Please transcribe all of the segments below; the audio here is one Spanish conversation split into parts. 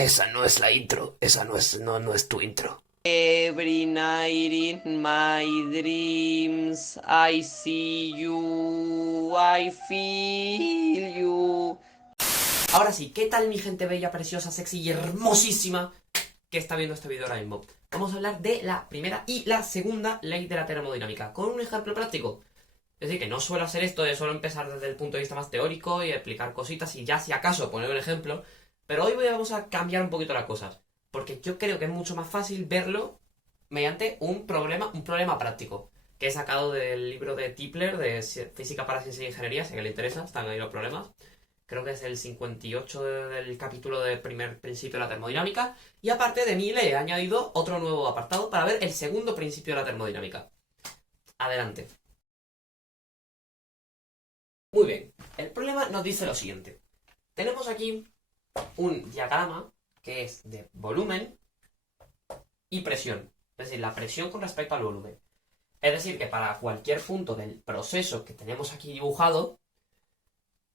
Esa no es la intro, esa no es tu intro. Every night in my dreams I see you, I feel you. Ahora sí, ¿qué tal mi gente bella, preciosa, sexy y hermosísima que está viendo este video ahora mismo? Vamos a hablar de la primera y la segunda ley de la termodinámica, con un ejemplo práctico. Es decir, que no suelo hacer esto, suelo empezar desde el punto de vista más teórico y explicar cositas y ya si acaso poner un ejemplo. Pero hoy vamos a cambiar un poquito las cosas, porque yo creo que es mucho más fácil verlo mediante un problema práctico, que he sacado del libro de Tipler, de Física para Ciencia y Ingeniería, si a que le interesa, están ahí los problemas. Creo que es el 58 del capítulo del primer principio de la termodinámica. Y aparte de mí le he añadido otro nuevo apartado para ver el segundo principio de la termodinámica. Adelante. Muy bien, el problema nos dice lo siguiente. Tenemos aquí un diagrama que es de volumen y presión. Es decir, la presión con respecto al volumen. Es decir, que para cualquier punto del proceso que tenemos aquí dibujado,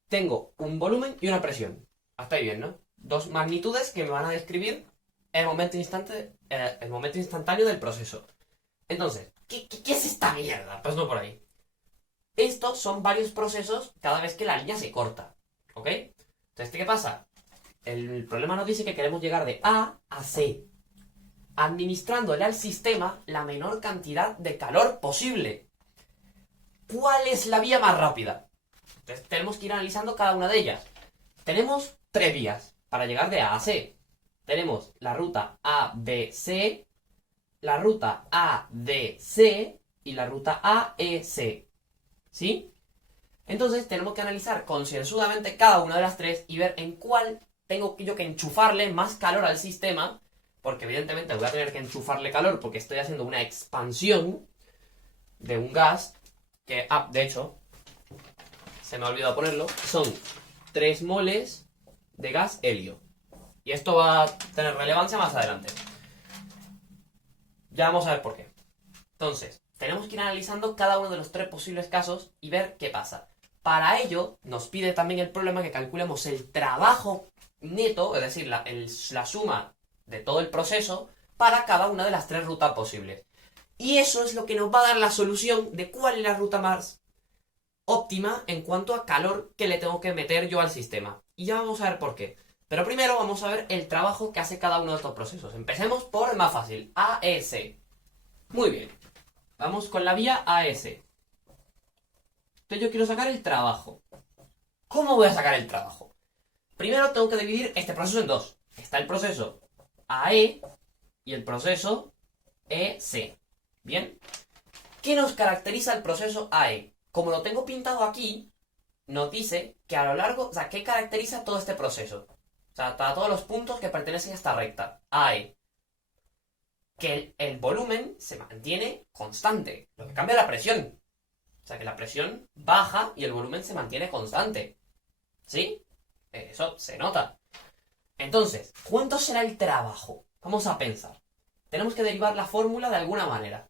tengo un volumen y una presión. Hasta ahí bien, ¿no? Dos magnitudes que me van a describir el momento instantáneo del proceso. Entonces, ¿qué es esta mierda? Pues no por ahí. Estos son varios procesos cada vez que la línea se corta. ¿Ok? Entonces, ¿qué pasa? El problema nos dice que queremos llegar de A a C, administrándole al sistema la menor cantidad de calor posible. ¿Cuál es la vía más rápida? Entonces tenemos que ir analizando cada una de ellas. Tenemos tres vías para llegar de A a C. Tenemos la ruta ABC, la ruta ADC y la ruta AEC. ¿Sí? Entonces tenemos que analizar concienzudamente cada una de las tres y ver en cuál tengo yo que enchufarle más calor al sistema, porque evidentemente voy a tener que enchufarle calor porque estoy haciendo una expansión de un gas que, de hecho, se me ha olvidado ponerlo, son 3 moles de gas helio. Y esto va a tener relevancia más adelante. Ya vamos a ver por qué. Entonces, tenemos que ir analizando cada uno de los tres posibles casos y ver qué pasa. Para ello, nos pide también el problema que calculemos el trabajo neto, es decir, la suma de todo el proceso, para cada una de las tres rutas posibles. Y eso es lo que nos va a dar la solución de cuál es la ruta más óptima en cuanto a calor que le tengo que meter yo al sistema. Y ya vamos a ver por qué. Pero primero vamos a ver el trabajo que hace cada uno de estos procesos. Empecemos por el más fácil, AEC. Muy bien. Vamos con la vía AS. Entonces yo quiero sacar el trabajo. ¿Cómo voy a sacar el trabajo? Primero tengo que dividir este proceso en dos. Está el proceso AE y el proceso EC. ¿Bien? ¿Qué nos caracteriza el proceso AE? Como lo tengo pintado aquí, nos dice que a lo largo, o sea, ¿qué caracteriza todo este proceso? O sea, para todos los puntos que pertenecen a esta recta, AE. Que el volumen se mantiene constante, lo que cambia la presión. O sea, que la presión baja y el volumen se mantiene constante. ¿Sí? Eso se nota. Entonces, ¿cuánto será el trabajo? Vamos a pensar. Tenemos que derivar la fórmula de alguna manera.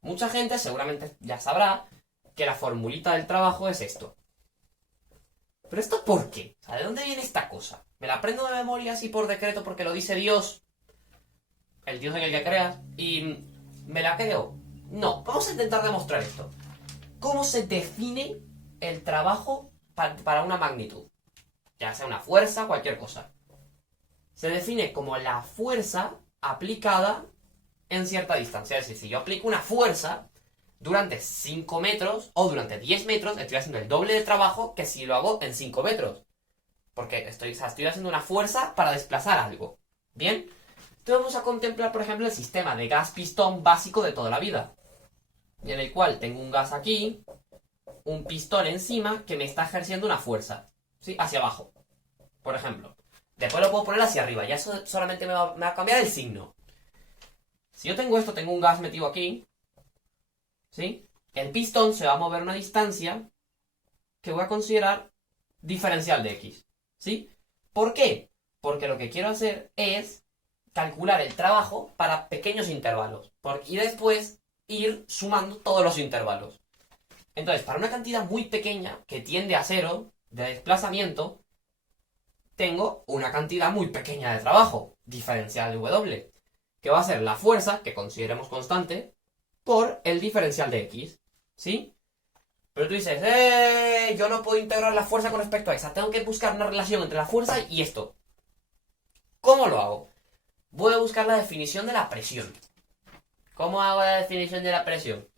Mucha gente seguramente ya sabrá que la formulita del trabajo es esto. ¿Pero esto por qué? O sea, ¿de dónde viene esta cosa? ¿Me la aprendo de memoria así por decreto porque lo dice Dios? El Dios en el que creas, y me la creo. No, vamos a intentar demostrar esto. ¿Cómo se define el trabajo para una magnitud? Ya sea una fuerza, cualquier cosa. Se define como la fuerza aplicada en cierta distancia. Es decir, si yo aplico una fuerza durante 5 metros o durante 10 metros, estoy haciendo el doble de trabajo que si lo hago en 5 metros. Porque estoy haciendo una fuerza para desplazar algo. ¿Bien? Entonces vamos a contemplar, por ejemplo, el sistema de gas-pistón básico de toda la vida. En el cual tengo un gas aquí, un pistón encima que me está ejerciendo una fuerza. ¿Sí? Hacia abajo. Por ejemplo. Después lo puedo poner hacia arriba. Ya eso solamente me va a cambiar el signo. Si yo tengo esto, tengo un gas metido aquí. ¿Sí? El pistón se va a mover a una distancia que voy a considerar diferencial de x. ¿Sí? ¿Por qué? Porque lo que quiero hacer es calcular el trabajo para pequeños intervalos y después ir sumando todos los intervalos. Entonces, para una cantidad muy pequeña que tiende a cero de desplazamiento, tengo una cantidad muy pequeña de trabajo, diferencial de W, que va a ser la fuerza, que consideremos constante, por el diferencial de X, ¿sí? Pero tú dices, yo no puedo integrar la fuerza con respecto a esa, tengo que buscar una relación entre la fuerza y esto. ¿Cómo lo hago? Voy a buscar la definición de la presión. ¿Cómo hago la definición de la presión?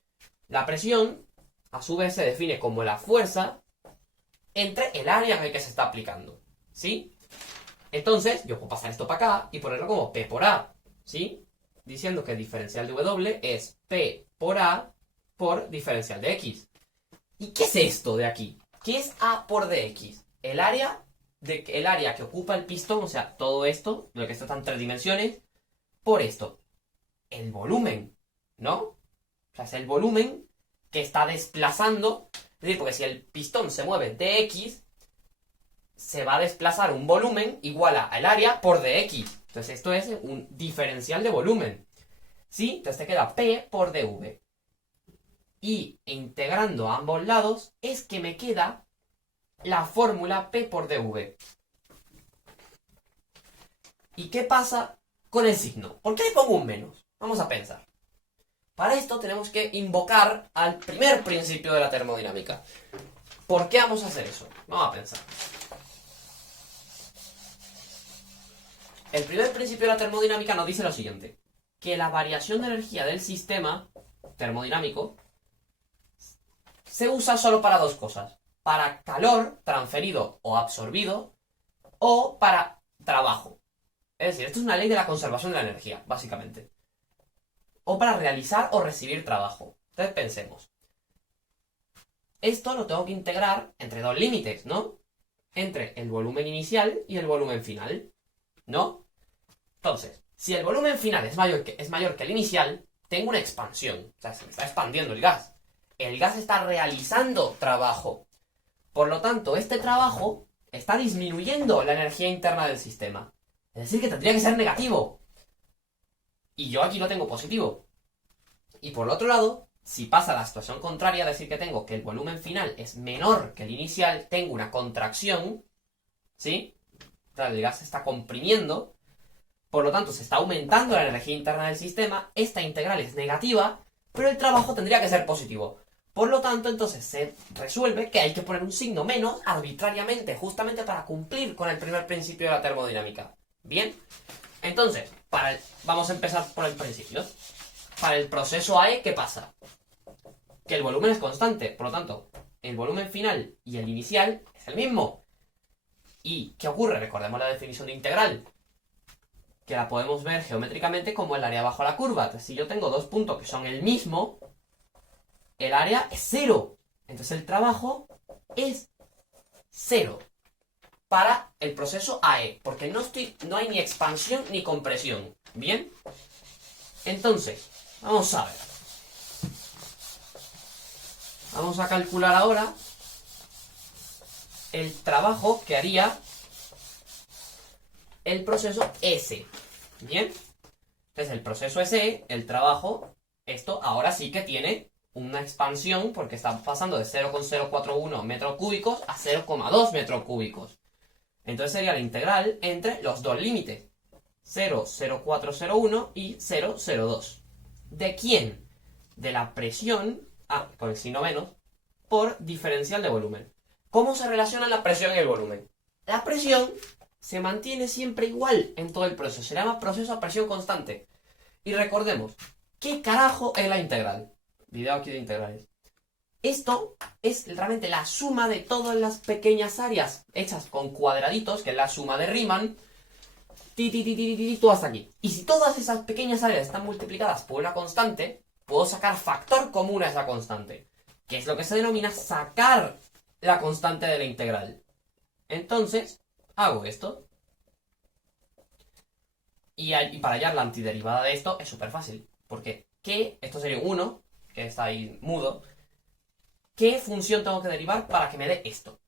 La presión, a su vez, se define como la fuerza entre el área en el que se está aplicando, ¿sí? Entonces, yo puedo pasar esto para acá y ponerlo como P por A, ¿sí? Diciendo que el diferencial de W es P por A por diferencial de X. ¿Y qué es esto de aquí? ¿Qué es A por dx? El área que ocupa el pistón, o sea, todo esto, lo que está en 3 dimensiones, por esto. El volumen, ¿no? O sea, es el volumen que está desplazando. Es decir, porque si el pistón se mueve dx, se va a desplazar un volumen igual al área por dx. Entonces esto es un diferencial de volumen, ¿sí? Entonces te queda P por dv. Y integrando a ambos lados es que me queda la fórmula P por dv. ¿Y qué pasa con el signo? ¿Por qué le pongo un menos? Vamos a pensar. Para esto tenemos que invocar al primer principio de la termodinámica. ¿Por qué vamos a hacer eso? Vamos a pensar. El primer principio de la termodinámica nos dice lo siguiente: que la variación de energía del sistema termodinámico se usa solo para dos cosas: para calor transferido o absorbido, o para trabajo. Es decir, esto es una ley de la conservación de la energía, básicamente. O para realizar o recibir trabajo. Entonces pensemos. Esto lo tengo que integrar entre dos límites, ¿no? Entre el volumen inicial y el volumen final, ¿no? Entonces, si el volumen final es mayor que el inicial, tengo una expansión. O sea, se me está expandiendo el gas. El gas está realizando trabajo. Por lo tanto, este trabajo está disminuyendo la energía interna del sistema. Es decir, que tendría que ser negativo. Y yo aquí lo tengo positivo. Y por el otro lado, si pasa la situación contraria, es decir, que tengo que el volumen final es menor que el inicial, tengo una contracción, ¿sí? O sea, el gas se está comprimiendo, por lo tanto se está aumentando la energía interna del sistema, esta integral es negativa, pero el trabajo tendría que ser positivo. Por lo tanto, entonces se resuelve que hay que poner un signo menos arbitrariamente, justamente para cumplir con el primer principio de la termodinámica. ¿Bien? Entonces, vamos a empezar por el principio. Para el proceso AE, ¿qué pasa? Que el volumen es constante, por lo tanto, el volumen final y el inicial es el mismo. ¿Y qué ocurre? Recordemos la definición de integral, que la podemos ver geométricamente como el área bajo la curva. Entonces, si yo tengo dos puntos que son el mismo, el área es cero. Entonces el trabajo es cero para el proceso AE, porque no hay ni expansión ni compresión. ¿Bien? Entonces, vamos a ver. Vamos a calcular ahora el trabajo que haría el proceso S. ¿Bien? Entonces el proceso SE, el trabajo, esto ahora sí que tiene una expansión porque está pasando de 0,041 metros cúbicos a 0,2 metros cúbicos. Entonces sería la integral entre los dos límites, 0,0401 y 0,02. ¿De quién? De la presión, con el signo menos, por diferencial de volumen. ¿Cómo se relacionan la presión y el volumen? La presión se mantiene siempre igual en todo el proceso. Se llama proceso a presión constante. Y recordemos, ¿qué carajo es la integral? Video aquí de integrales. Esto es realmente la suma de todas las pequeñas áreas hechas con cuadraditos, que es la suma de Riemann, todo hasta aquí. Y si todas esas pequeñas áreas están multiplicadas por una constante, puedo sacar factor común a esa constante, que es lo que se denomina sacar la constante de la integral. Entonces, hago esto. Y para hallar la antiderivada de esto es súper fácil. Porque, esto sería un 1, que está ahí mudo. ¿Qué función tengo que derivar para que me dé esto?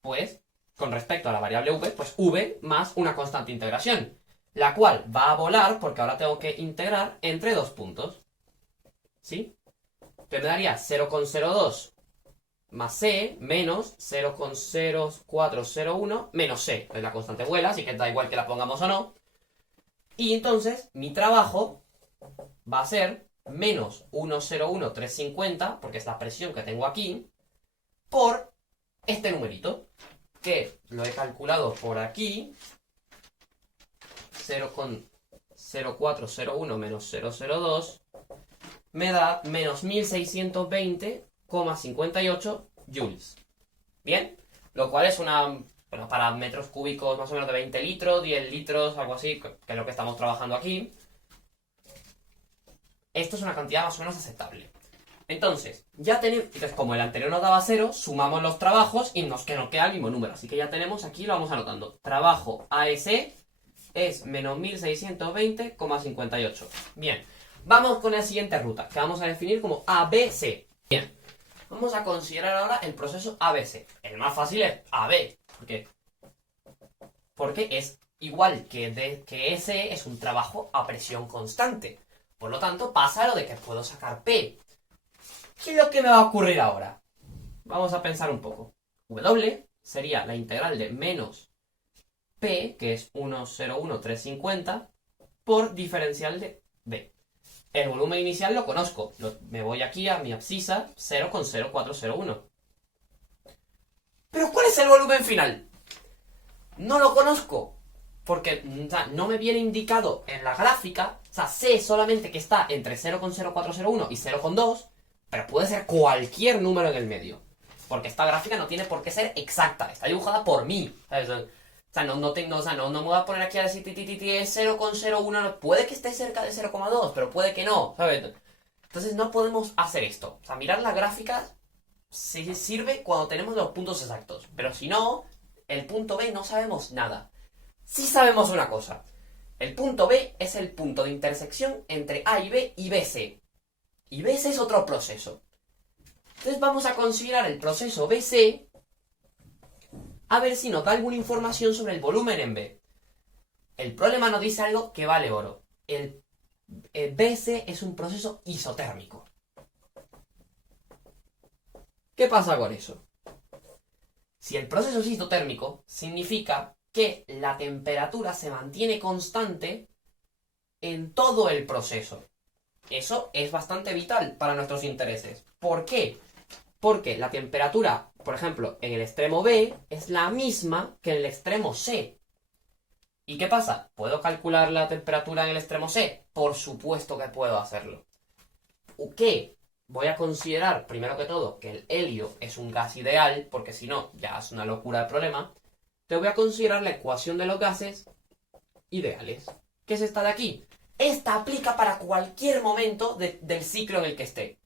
Pues, con respecto a la variable v, pues v más una constante integración, la cual va a volar porque ahora tengo que integrar entre dos puntos. ¿Sí? Entonces me daría 0,02 más C menos 0,0401 menos C. Es la constante vuela, así que da igual que la pongamos o no. Y entonces mi trabajo va a ser menos 101,350, porque es la presión que tengo aquí, por este numerito, que lo he calculado por aquí, 0,0401 menos 0,02, me da menos 1620,58 joules. ¿Bien? Lo cual es una... Bueno, para metros cúbicos más o menos de 20 litros, 10 litros, algo así, que es lo que estamos trabajando aquí. Esto es una cantidad más o menos aceptable. Entonces, ya tenemos... Entonces, como el anterior nos daba 0, sumamos los trabajos y nos queda el mismo número. Así que ya tenemos aquí, lo vamos anotando. Trabajo AS es menos 1620,58. Bien. Vamos con la siguiente ruta, que vamos a definir como ABC. Bien. Vamos a considerar ahora el proceso ABC. El más fácil es AB. ¿Por qué? Porque es igual que S, es un trabajo a presión constante. Por lo tanto, pasa lo de que puedo sacar P. ¿Qué es lo que me va a ocurrir ahora? Vamos a pensar un poco. W sería la integral de menos P, que es 101,350, por diferencial de B. El volumen inicial lo conozco. Me voy aquí a mi abscisa, 0,0401. ¿Pero cuál es el volumen final? No lo conozco. Porque no me viene indicado en la gráfica. O sea, sé solamente que está entre 0,0401 y 0,2. Pero puede ser cualquier número en el medio. Porque esta gráfica no tiene por qué ser exacta. Está dibujada por mí. ¿Sabes? O sea, no me voy a poner aquí a decir es 0,01. Puede que esté cerca de 0,2, pero puede que no. ¿Sabes? Entonces no podemos hacer esto. O sea, mirar la gráfica se sirve cuando tenemos los puntos exactos. Pero si no, el punto B no sabemos nada. Sí sabemos una cosa. El punto B es el punto de intersección entre A y B y BC. Y BC es otro proceso. Entonces vamos a considerar el proceso BC a ver si nos da alguna información sobre el volumen en B. El problema nos dice algo que vale oro. El BC es un proceso isotérmico. ¿Qué pasa con eso? Si el proceso es isotérmico, significa que la temperatura se mantiene constante en todo el proceso. Eso es bastante vital para nuestros intereses. ¿Por qué? Porque la temperatura, por ejemplo, en el extremo B es la misma que en el extremo C. ¿Y qué pasa? ¿Puedo calcular la temperatura en el extremo C? Por supuesto que puedo hacerlo. ¿Qué? Voy a considerar, primero que todo, que el helio es un gas ideal, porque si no, ya es una locura el problema. Te voy a considerar la ecuación de los gases ideales. ¿Qué es esta de aquí? Esta aplica para cualquier momento del ciclo en el que esté.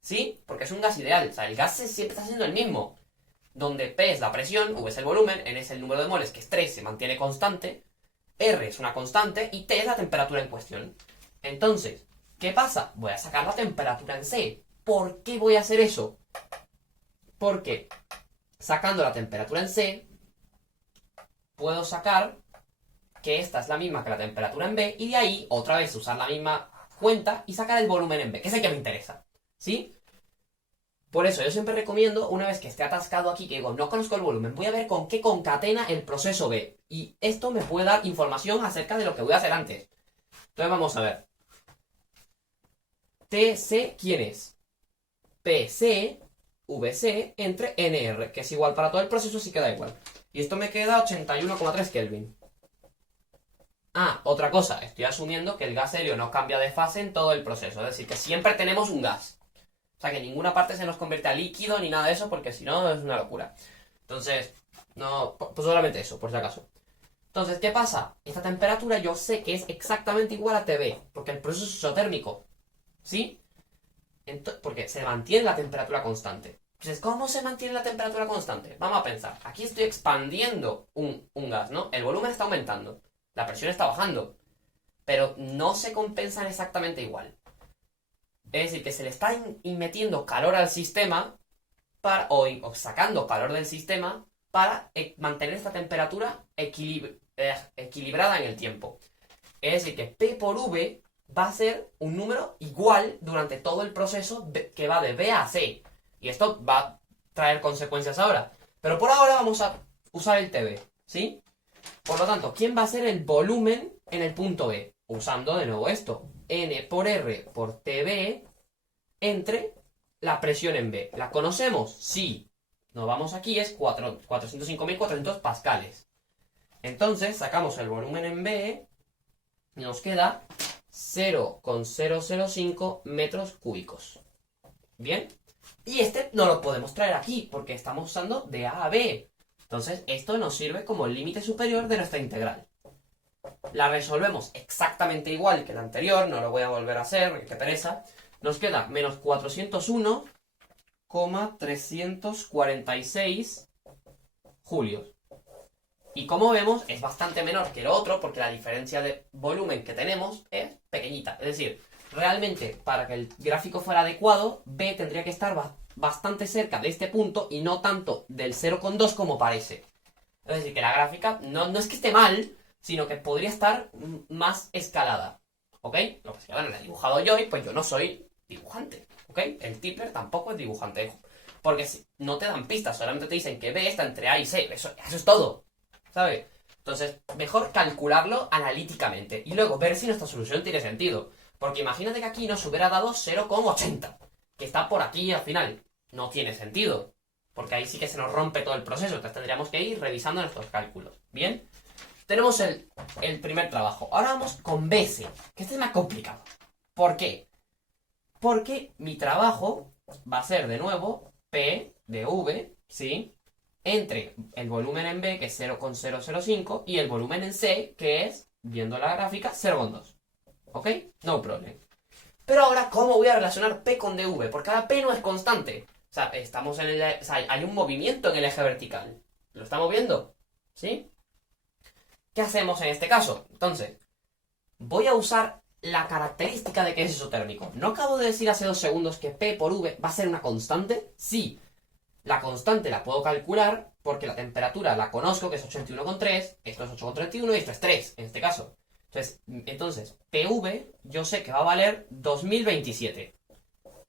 ¿Sí? Porque es un gas ideal. O sea, el gas siempre está siendo el mismo. Donde P es la presión, V es el volumen, N es el número de moles, que es 3, se mantiene constante, R es una constante y T es la temperatura en cuestión. Entonces, ¿qué pasa? Voy a sacar la temperatura en C. ¿Por qué voy a hacer eso? Porque sacando la temperatura en C, puedo sacar que esta es la misma que la temperatura en B y de ahí otra vez usar la misma cuenta y sacar el volumen en B, que es el que me interesa. ¿Sí? Por eso yo siempre recomiendo, una vez que esté atascado aquí, que digo, no conozco el volumen, voy a ver con qué concatena el proceso B. Y esto me puede dar información acerca de lo que voy a hacer antes. Entonces vamos a ver. TC, ¿quién es? PC, VC, entre NR, que es igual para todo el proceso, así que da igual. Y esto me queda 81,3 Kelvin. Ah, otra cosa, estoy asumiendo que el gas helio no cambia de fase en todo el proceso, es decir, que siempre tenemos un gas. O sea, que ninguna parte se nos convierte a líquido ni nada de eso, porque si no es una locura. Entonces, no, pues solamente eso, por si acaso. Entonces, ¿qué pasa? Esta temperatura yo sé que es exactamente igual a TB, porque el proceso es isotérmico. ¿Sí? Porque se mantiene la temperatura constante. Entonces, ¿cómo se mantiene la temperatura constante? Vamos a pensar. Aquí estoy expandiendo un gas, ¿no? El volumen está aumentando. La presión está bajando. Pero no se compensan exactamente igual. Es decir, que se le está metiendo calor al sistema o sacando calor del sistema para mantener esta temperatura equilibrada en el tiempo. Es decir, que P por V va a ser un número igual durante todo el proceso que va de B a C. Y esto va traer consecuencias ahora. Pero por ahora vamos a usar el TB, ¿sí? Por lo tanto, ¿quién va a ser el volumen en el punto B? Usando de nuevo esto. N por R por TB entre la presión en B. ¿La conocemos? Sí. Nos vamos aquí, es 405.400 pascales. Entonces, sacamos el volumen en B y nos queda 0,005 metros cúbicos. ¿Bien? Y este no lo podemos traer aquí, porque estamos usando de A a B. Entonces, esto nos sirve como el límite superior de nuestra integral. La resolvemos exactamente igual que la anterior, no lo voy a volver a hacer, porque qué pereza. Nos queda menos 401,346 julios. Y como vemos, es bastante menor que el otro, porque la diferencia de volumen que tenemos es pequeñita. Es decir, realmente, para que el gráfico fuera adecuado, B tendría que estar bastante cerca de este punto y no tanto del 0,2 como parece. Es decir, que la gráfica no es que esté mal, sino que podría estar más escalada. ¿Ok? Lo que pasa es que, bueno, la he dibujado yo y pues yo no soy dibujante. ¿Ok? El Tipler tampoco es dibujante. Porque si no te dan pistas, solamente te dicen que B está entre A y C. Eso es todo. ¿Sabes? Entonces, mejor calcularlo analíticamente y luego ver si nuestra solución tiene sentido. Porque imagínate que aquí nos hubiera dado 0,80, que está por aquí al final. No tiene sentido, porque ahí sí que se nos rompe todo el proceso. Entonces tendríamos que ir revisando nuestros cálculos. ¿Bien? Tenemos el primer trabajo. Ahora vamos con BC, que este es más complicado. ¿Por qué? Porque mi trabajo va a ser de nuevo P de V, ¿sí? Entre el volumen en B, que es 0,005, y el volumen en C, que es, viendo la gráfica, 0,2. ¿Ok? No problem. Pero ahora, ¿cómo voy a relacionar P con dV? Porque ahora P no es constante. O sea, estamos en hay un movimiento en el eje vertical. ¿Lo estamos viendo? ¿Sí? ¿Qué hacemos en este caso? Entonces, voy a usar la característica de que es isotérmico. ¿No acabo de decir hace 2 segundos que P por V va a ser una constante? Sí. La constante la puedo calcular porque la temperatura la conozco, que es 81,3, esto es 8,31 y esto es 3, en este caso. Entonces, PV yo sé que va a valer 2027.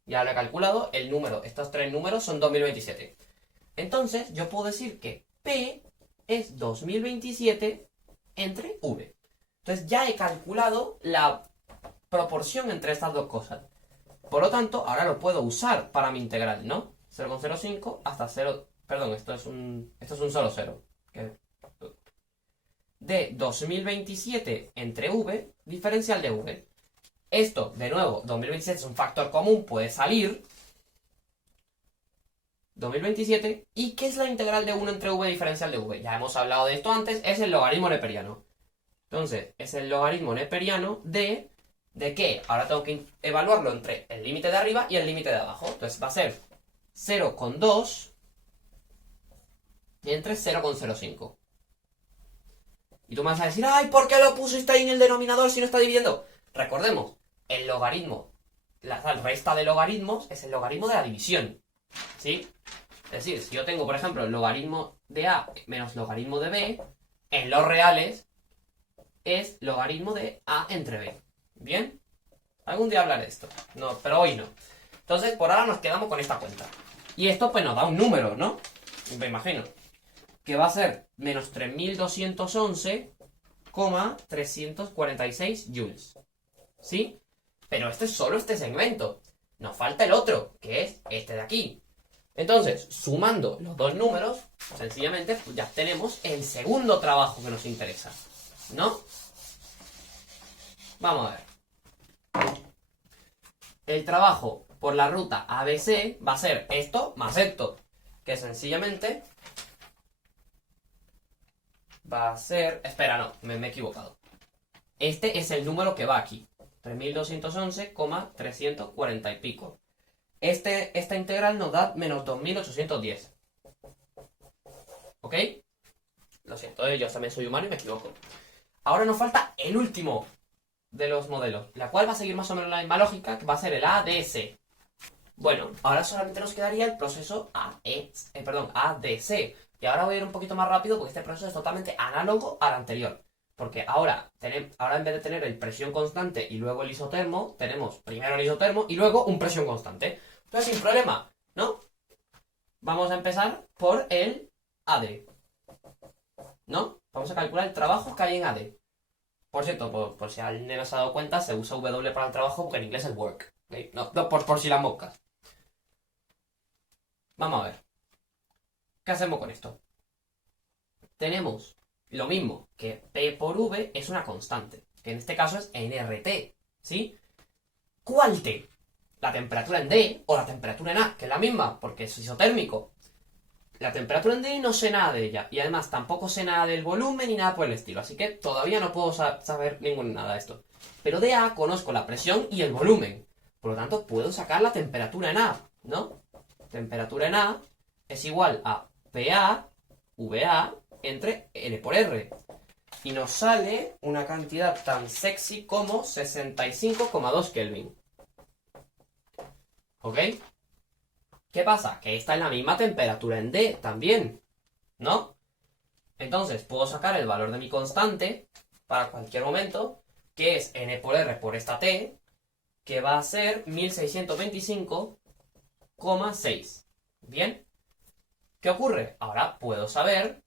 Ya lo he calculado, el número, estos 3 números son 2027. Entonces, yo puedo decir que P es 2027 entre V. Entonces, ya he calculado la proporción entre estas dos cosas. Por lo tanto, ahora lo puedo usar para mi integral, ¿no? 0,05 hasta 0... Perdón, esto es un solo 0. De 2027 entre V, diferencial de V. Esto, de nuevo, 2027 es un factor común, puede salir. 2027. ¿Y qué es la integral de 1 entre V diferencial de V? Ya hemos hablado de esto antes, es el logaritmo neperiano. Entonces, es el logaritmo neperiano de... ¿De qué? Ahora tengo que evaluarlo entre el límite de arriba y el límite de abajo. Entonces va a ser 0,2 entre 0,05. Y tú me vas a decir, ¡ay! ¿Por qué lo pusiste ahí en el denominador si no está dividiendo? Recordemos, el logaritmo, la resta de logaritmos es el logaritmo de la división. ¿Sí? Es decir, si yo tengo, por ejemplo, el logaritmo de A menos logaritmo de B, en los reales es logaritmo de A entre B. ¿Bien? Algún día hablaré de esto. No, pero hoy no. Entonces, por ahora nos quedamos con esta cuenta. Y esto, pues, nos da un número, ¿no? Me imagino. Que va a ser menos 3211,346 joules. ¿Sí? Pero este es solo este segmento. Nos falta el otro, que es este de aquí. Entonces, sumando los dos números, sencillamente, pues ya tenemos el segundo trabajo que nos interesa. ¿No? Vamos a ver. El trabajo por la ruta ABC va a ser esto más esto, que sencillamente va a ser... Espera, no, me he equivocado. Este es el número que va aquí. 3211,340 y pico. Esta integral nos da menos 2810. ¿Ok? Lo siento, yo también soy humano y me equivoco. Ahora nos falta el último de los modelos, la cual va a seguir más o menos la misma lógica, que va a ser el ADC. Bueno, ahora solamente nos quedaría el proceso ADC. Y ahora voy a ir un poquito más rápido porque este proceso es totalmente análogo al anterior. Porque ahora en vez de tener el presión constante y luego el isotermo, tenemos primero el isotermo y luego un presión constante. Entonces sin problema, ¿no? vamos a empezar por el AD. ¿No? Vamos a calcular el trabajo que hay en AD. Por cierto, por si alguien no se ha dado cuenta, se usa W para el trabajo porque en inglés es work. ¿Okay? No, por si las moscas. Vamos a ver. ¿Qué hacemos con esto? Tenemos lo mismo que P por V es una constante, que en este caso es nRT, ¿sí? ¿Cuál T? ¿La temperatura en D o la temperatura en A? Que es la misma, porque es isotérmico. La temperatura en D no sé nada de ella, y además tampoco sé nada del volumen ni nada por el estilo, así que todavía no puedo saber nada de esto. Pero de A conozco la presión y el volumen, por lo tanto puedo sacar la temperatura en A, ¿no? Temperatura en A es igual a PA, VA, entre N por R. Y nos sale una cantidad tan sexy como 65,2 Kelvin. ¿Ok? ¿Qué pasa? Que esta es la misma temperatura en D también, ¿no? Entonces puedo sacar el valor de mi constante para cualquier momento, que es N por R por esta T, que va a ser 1625,6. ¿Bien? ¿Qué ocurre? Ahora puedo saber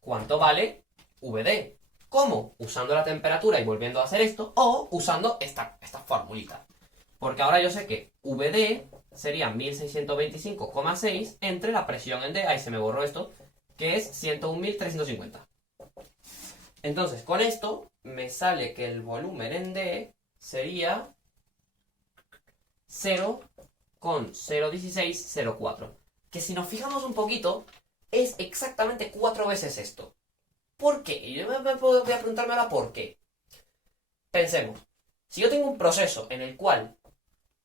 cuánto vale VD. ¿Cómo? Usando la temperatura y volviendo a hacer esto, o usando esta formulita. Porque ahora yo sé que VD sería 1625,6 entre la presión en D, ahí se me borró esto, que es 101.350. Entonces, con esto me sale que el volumen en D sería 0,01604. Que si nos fijamos un poquito, es exactamente 4 veces esto. ¿Por qué? Y yo voy a preguntarme ahora por qué. Pensemos, si yo tengo un proceso en el cual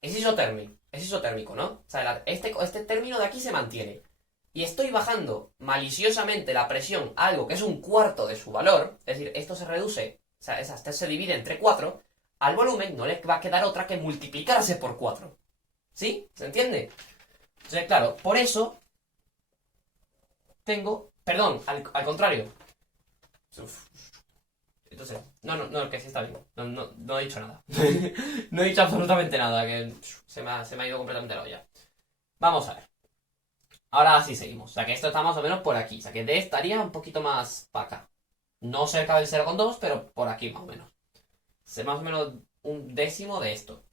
es isotérmico, ¿no? O sea, este término de aquí se mantiene. Y estoy bajando maliciosamente la presión a algo que es un cuarto de su valor, es decir, esto se reduce, o sea, este se divide entre 4, al volumen no le va a quedar otra que multiplicarse por 4. ¿Sí? ¿Se entiende? Entonces, claro, por eso tengo... Perdón, al contrario. Entonces, no, que sí está bien. No he dicho nada. No he dicho absolutamente nada, que se me ha ido completamente la olla. Vamos a ver. Ahora sí seguimos. O sea que esto está más o menos por aquí. O sea que D estaría un poquito más para acá. No cerca del 0,2, pero por aquí más o menos. Es más o menos un décimo de esto.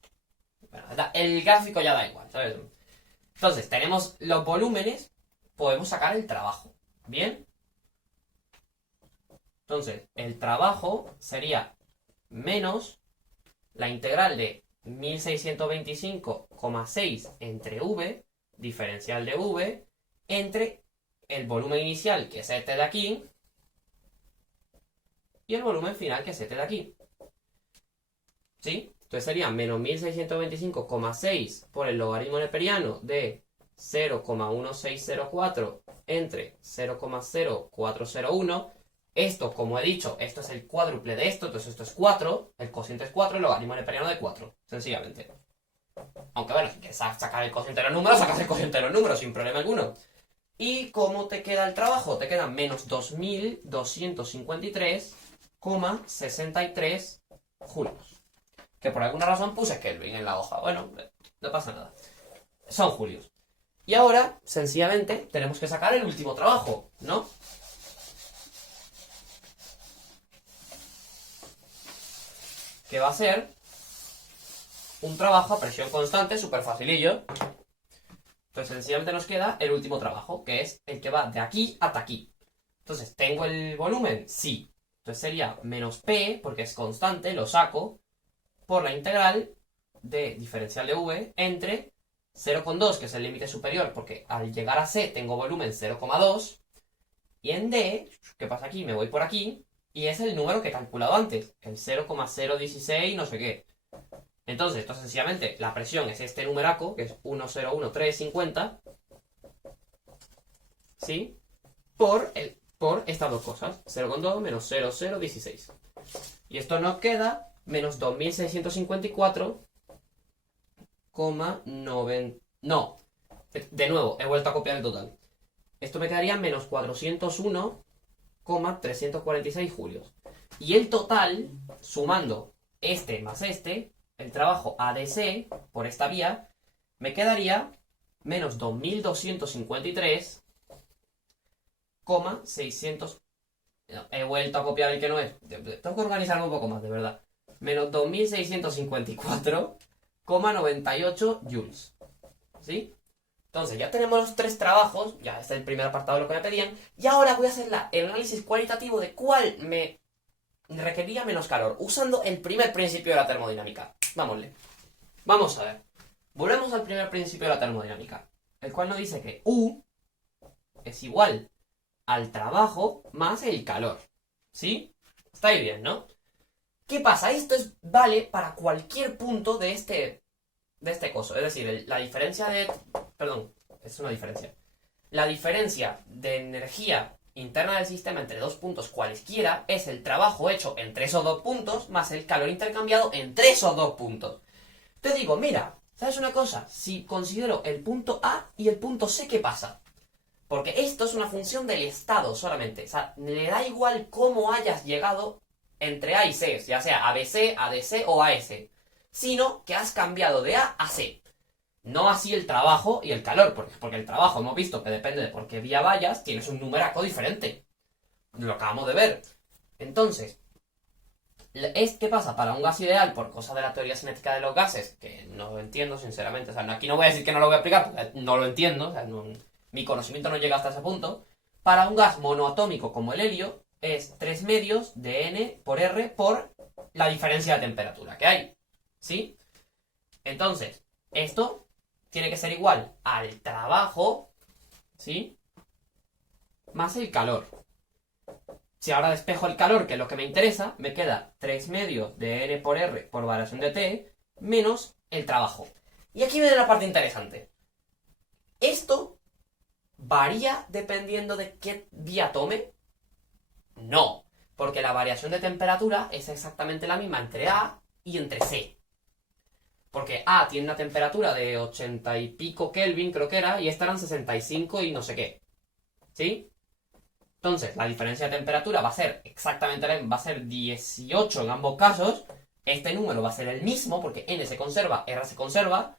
Bueno, el gráfico ya da igual, ¿sabes? Entonces, tenemos los volúmenes. Podemos sacar el trabajo. ¿Bien? Entonces, el trabajo sería menos la integral de 1625,6 entre V, diferencial de V, entre el volumen inicial, que es este de aquí, y el volumen final, que es este de aquí. ¿Sí? Entonces sería menos 1625,6 por el logaritmo neperiano de 0,1604 entre 0,0401. Esto, como he dicho, esto es el cuádruple de esto, entonces esto es 4, el cociente es 4, el logaritmo neperiano de 4, sencillamente. Aunque bueno, si quieres sacar el cociente de los números, sacas el cociente de los números sin problema alguno. ¿Y cómo te queda el trabajo? Te queda menos 2253,63 julios. Que por alguna razón puse Kelvin en la hoja. Bueno, no pasa nada. Son julios. Y ahora, sencillamente, tenemos que sacar el último trabajo, ¿no? Que va a ser un trabajo a presión constante, súper facilillo. Entonces sencillamente nos queda el último trabajo, que es el que va de aquí hasta aquí. Entonces, ¿tengo el volumen? Sí. Entonces sería menos P, porque es constante, lo saco, por la integral de diferencial de V entre 0,2, que es el límite superior, porque al llegar a C tengo volumen 0,2, y en D, ¿qué pasa aquí? Me voy por aquí, y es el número que he calculado antes, el 0,016 no sé qué. Entonces, esto sencillamente, la presión es este numeraco, que es 101,350, ¿sí? Por estas dos cosas, 0,2 menos 0,016. Y esto nos queda menos 2654,9... No, de nuevo, he vuelto a copiar el total. Esto me quedaría menos 401,346 julios. Y el total, sumando este más este, el trabajo ADC por esta vía, me quedaría menos 2253,600... No, he vuelto a copiar el que no es. Tengo que organizarme un poco más, de verdad. Menos 2654,98 joules. ¿Sí? Entonces, ya tenemos los tres trabajos. Ya está el primer apartado de lo que me pedían. Y ahora voy a hacer el análisis cualitativo de cuál me requería menos calor, usando el primer principio de la termodinámica. Vámonle. Vamos a ver. Volvemos al primer principio de la termodinámica, el cual nos dice que U es igual al trabajo más el calor. ¿Sí? Estáis bien, ¿no? ¿Qué pasa? Esto vale para cualquier punto de este coso. Es decir, la diferencia de... Perdón, es una diferencia. La diferencia de energía interna del sistema entre dos puntos cualesquiera es el trabajo hecho entre esos dos puntos más el calor intercambiado entre esos dos puntos. Te digo, mira, ¿sabes una cosa? Si considero el punto A y el punto C, ¿qué pasa? Porque esto es una función del estado solamente. O sea, le da igual cómo hayas llegado entre A y C, ya sea ABC, ADC o AS, sino que has cambiado de A a C. No así el trabajo y el calor, porque el trabajo hemos visto que depende de por qué vía vayas, tienes un numeraco diferente. Lo acabamos de ver. Entonces, ¿qué pasa? Para un gas ideal, por cosa de la teoría cinética de los gases, que no lo entiendo sinceramente, o sea, aquí no voy a decir que no lo voy a explicar, porque no lo entiendo, o sea, mi conocimiento no llega hasta ese punto. Para un gas monoatómico como el helio, es 3 medios de N por R por la diferencia de temperatura que hay. ¿Sí? Entonces, esto tiene que ser igual al trabajo, ¿sí? Más el calor. Si ahora despejo el calor, que es lo que me interesa, me queda 3 medios de N por R por variación de T menos el trabajo. Y aquí viene la parte interesante. Esto varía dependiendo de qué vía tome. No, porque la variación de temperatura es exactamente la misma entre A y entre C. Porque A tiene una temperatura de 80 y pico Kelvin, creo que era, y esta eran 65 y no sé qué. ¿Sí? Entonces, la diferencia de temperatura va a ser exactamente la misma, va a ser 18 en ambos casos. Este número va a ser el mismo, porque N se conserva, R se conserva.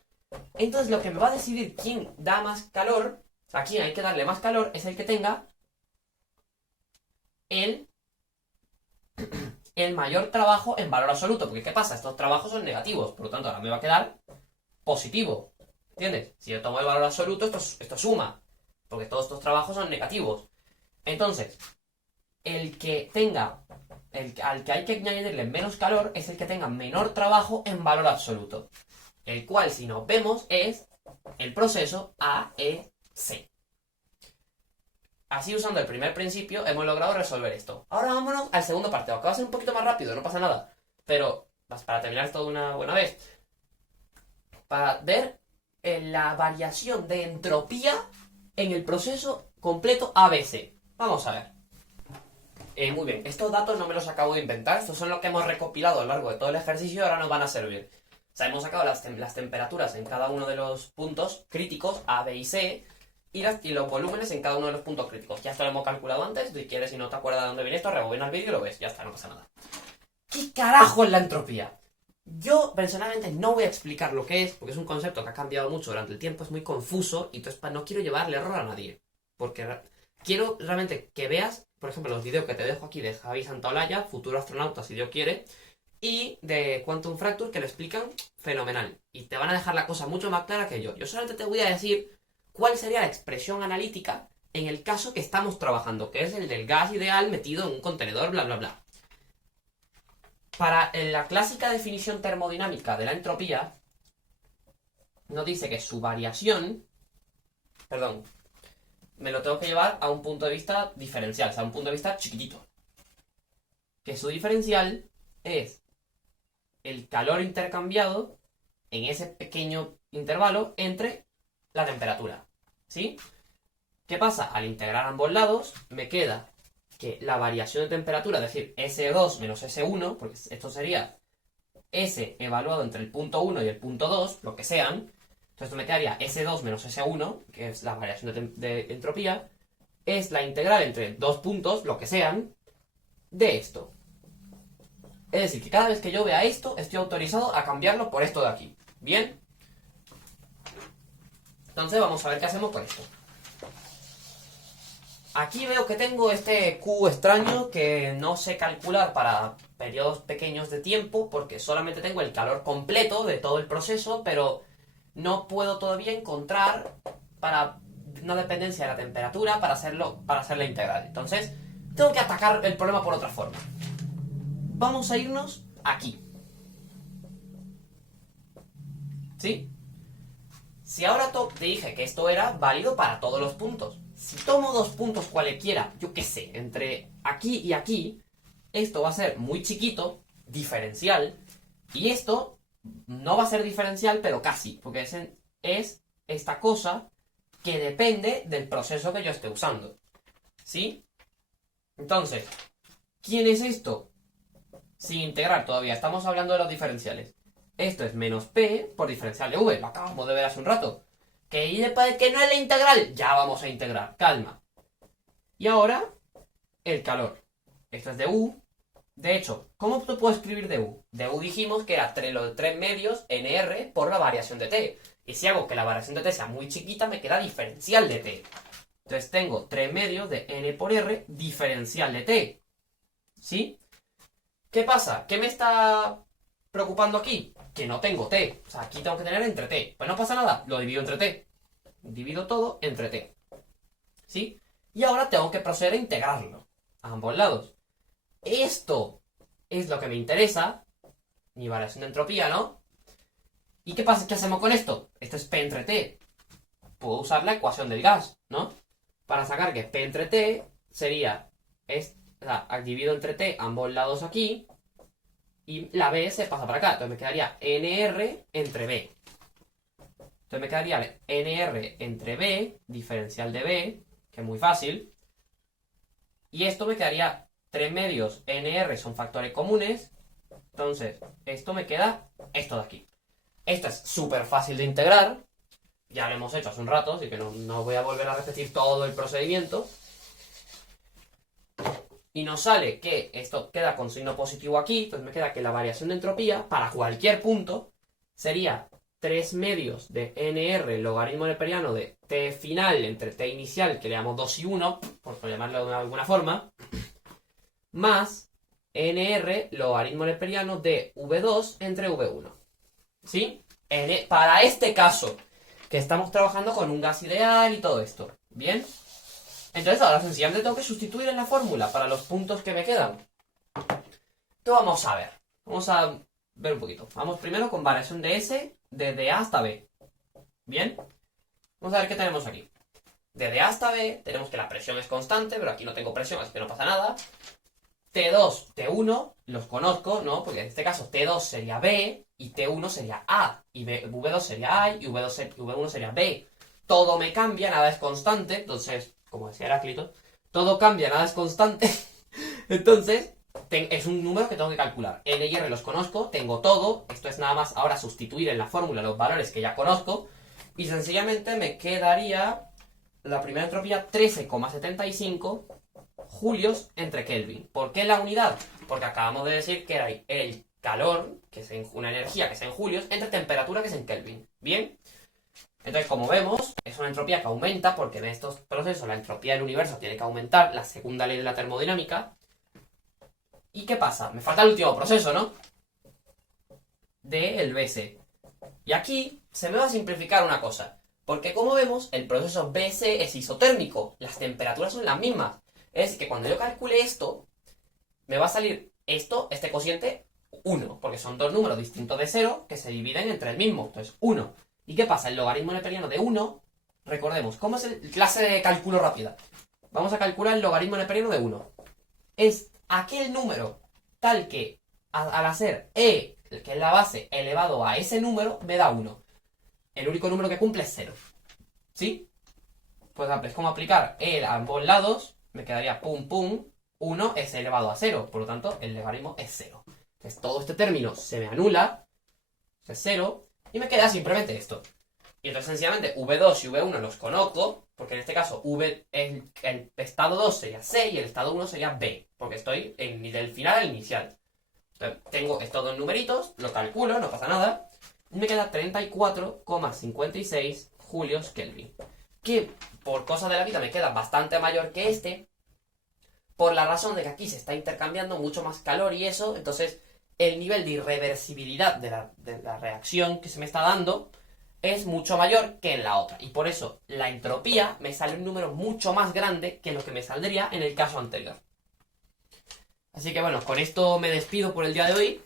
Entonces, lo que me va a decidir quién da más calor, o sea, quién hay que darle más calor, es el que tenga el mayor trabajo en valor absoluto. Porque, ¿qué pasa? Estos trabajos son negativos, por lo tanto, ahora me va a quedar positivo. ¿Entiendes? Si yo tomo el valor absoluto, esto suma, porque todos estos trabajos son negativos. Entonces, al que hay que añadirle menos calor es el que tenga menor trabajo en valor absoluto. El cual, si nos vemos, es el proceso AEC. Así, usando el primer principio, hemos logrado resolver esto. Ahora vámonos al segundo partido, que va a ser un poquito más rápido, no pasa nada. Pero, para terminar esto de una buena vez, para ver la variación de entropía en el proceso completo ABC. Vamos a ver. Muy bien, estos datos no me los acabo de inventar, estos son los que hemos recopilado a lo largo de todo el ejercicio y ahora nos van a servir. O sea, hemos sacado las temperaturas en cada uno de los puntos críticos, A, B y C, y los volúmenes en cada uno de los puntos críticos. Ya esto lo hemos calculado antes, si quieres, si no te acuerdas de dónde viene esto, rebobina el vídeo y lo ves, ya está, no pasa nada. ¿Qué carajo es la entropía? Yo, personalmente, no voy a explicar lo que es, porque es un concepto que ha cambiado mucho durante el tiempo, es muy confuso, y entonces no quiero llevarle error a nadie. Porque quiero realmente que veas, por ejemplo, los vídeos que te dejo aquí de Javi Santaolalla, futuro astronauta si Dios quiere, y de Quantum Fracture, que lo explican fenomenal. Y te van a dejar la cosa mucho más clara que yo. Yo solamente te voy a decir cuál sería la expresión analítica en el caso que estamos trabajando, que es el del gas ideal metido en un contenedor, bla, bla, bla. En la clásica definición termodinámica de la entropía, nos dice que su variación... Perdón. Me lo tengo que llevar a un punto de vista diferencial, o sea, a un punto de vista chiquitito. Que su diferencial es el calor intercambiado en ese pequeño intervalo entre la temperatura. ¿Sí? ¿Qué pasa? Al integrar ambos lados, me queda que la variación de temperatura, es decir, S2 menos S1, porque esto sería S evaluado entre el punto 1 y el punto 2, lo que sean. Entonces esto me quedaría S2 menos S1, que es la variación de entropía, es la integral entre dos puntos, lo que sean, de esto. Es decir, que cada vez que yo vea esto, estoy autorizado a cambiarlo por esto de aquí. ¿Bien? Entonces vamos a ver qué hacemos con esto. Aquí veo que tengo este Q extraño que no sé calcular para periodos pequeños de tiempo porque solamente tengo el calor completo de todo el proceso, pero no puedo todavía encontrar para una dependencia de la temperatura para hacer la integral. Entonces tengo que atacar el problema por otra forma. Vamos a irnos aquí. ¿Sí? Si ahora te dije que esto era válido para todos los puntos. Si tomo dos puntos cualquiera, yo qué sé, entre aquí y aquí, esto va a ser muy chiquito, diferencial, y esto no va a ser diferencial, pero casi, porque es esta cosa que depende del proceso que yo esté usando. ¿Sí? Entonces, ¿quién es esto? Sin integrar todavía, estamos hablando de los diferenciales. Esto es menos P por diferencial de V, lo acabamos de ver hace un rato. Que no es la integral, ya vamos a integrar, calma. Y ahora, el calor. Esto es de U. De hecho, ¿cómo te puedo escribir de U? De U dijimos que era lo de 3 medios NR por la variación de T. Y si hago que la variación de T sea muy chiquita, me queda diferencial de T. Entonces tengo 3 medios de N por R diferencial de T. ¿Sí? ¿Qué pasa? ¿Qué me está preocupando aquí? Que no tengo T. O sea, aquí tengo que tener entre T. Pues no pasa nada, lo divido entre T. Divido todo entre T. ¿Sí? Y ahora tengo que proceder a integrarlo a ambos lados. Esto es lo que me interesa. Mi variación de entropía, ¿no? ¿Y qué pasa? ¿Qué hacemos con esto? Esto es P entre T. Puedo usar la ecuación del gas, ¿no? Para sacar que P entre T sería... o sea, divido entre T ambos lados aquí. Y la B se pasa para acá. Entonces me quedaría NR entre B. Entonces me quedaría NR entre B, diferencial de B, que es muy fácil. Y esto me quedaría 3 medios NR son factores comunes. Entonces, esto me queda esto de aquí. Esto es súper fácil de integrar. Ya lo hemos hecho hace un rato, así que no voy a volver a repetir todo el procedimiento. Y nos sale que esto queda con signo positivo aquí. Entonces me queda que la variación de entropía para cualquier punto sería 3 medios de NR logaritmo neperiano de T final entre T inicial, que le llamo 2 y 1, por llamarlo de alguna forma, más NR logaritmo neperiano de V2 entre V1. ¿Sí? Para este caso, que estamos trabajando con un gas ideal y todo esto. ¿Bien? Entonces ahora sencillamente tengo que sustituir en la fórmula para los puntos que me quedan. Entonces vamos a ver. Vamos a ver un poquito. Vamos primero con variación de S desde A hasta B. ¿Bien? Vamos a ver qué tenemos aquí. Desde A hasta B tenemos que la presión es constante, pero aquí no tengo presión, así que no pasa nada. T2, T1, los conozco, ¿no? Porque en este caso T2 sería B y T1 sería A. Y V2 sería A y V1 sería B. Todo me cambia, nada es constante. Entonces, como decía Heráclito, todo cambia, nada es constante. Entonces, es un número que tengo que calcular. N y R los conozco, tengo todo. Esto es nada más ahora sustituir en la fórmula los valores que ya conozco. Y sencillamente me quedaría la primera entropía 13,75 julios entre Kelvin. ¿Por qué la unidad? Porque acabamos de decir que era el calor, que es una energía que es en julios, entre temperatura que es en Kelvin. ¿Bien? Entonces, como vemos, es una entropía que aumenta porque en estos procesos la entropía del universo tiene que aumentar, la segunda ley de la termodinámica. ¿Y qué pasa? Me falta el último proceso, ¿no? Del BC. Y aquí se me va a simplificar una cosa. Porque como vemos, el proceso BC es isotérmico. Las temperaturas son las mismas. Es decir, que cuando yo calcule esto, me va a salir este cociente 1. Porque son dos números distintos de 0 que se dividen entre el mismo. Entonces, 1. ¿Y qué pasa? El logaritmo neperiano de 1, recordemos, ¿cómo es el clase de cálculo rápida? Vamos a calcular el logaritmo neperiano de 1. Es aquel número tal que al hacer e, que es la base, elevado a ese número, me da 1. El único número que cumple es 0. ¿Sí? Pues es como aplicar e a ambos lados, me quedaría pum pum, 1 es elevado a 0, por lo tanto el logaritmo es 0. Entonces todo este término se me anula, es 0, y me queda simplemente esto. Y entonces sencillamente V2 y V1 los conozco, porque en este caso el estado 2 sería C y el estado 1 sería B, porque estoy del final al inicial. Entonces, tengo estos dos numeritos, lo calculo, no pasa nada, y me queda 34,56 julios Kelvin. Que por cosas de la vida me queda bastante mayor que este, por la razón de que aquí se está intercambiando mucho más calor y eso, entonces el nivel de irreversibilidad de la reacción que se me está dando es mucho mayor que en la otra. Y por eso la entropía me sale un número mucho más grande que lo que me saldría en el caso anterior. Así que bueno, con esto me despido por el día de hoy.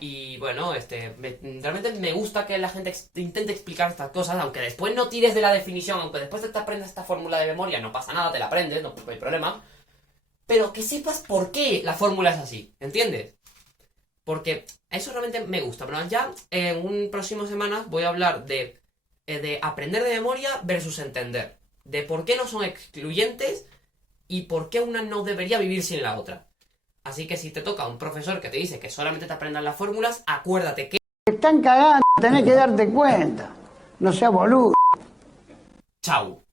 Y bueno, realmente me gusta que la gente intente explicar estas cosas, aunque después no tires de la definición, aunque después te aprendas esta fórmula de memoria, no pasa nada, te la aprendes, no hay problema. Pero que sepas por qué la fórmula es así, ¿entiendes? Porque eso realmente me gusta. Pero ya en un próximo semanas voy a hablar de aprender de memoria versus entender. De por qué no son excluyentes y por qué una no debería vivir sin la otra. Así que si te toca un profesor que te dice que solamente te aprendan las fórmulas, acuérdate que... Te están cagando, tenés que darte cuenta. No seas boludo. Chau.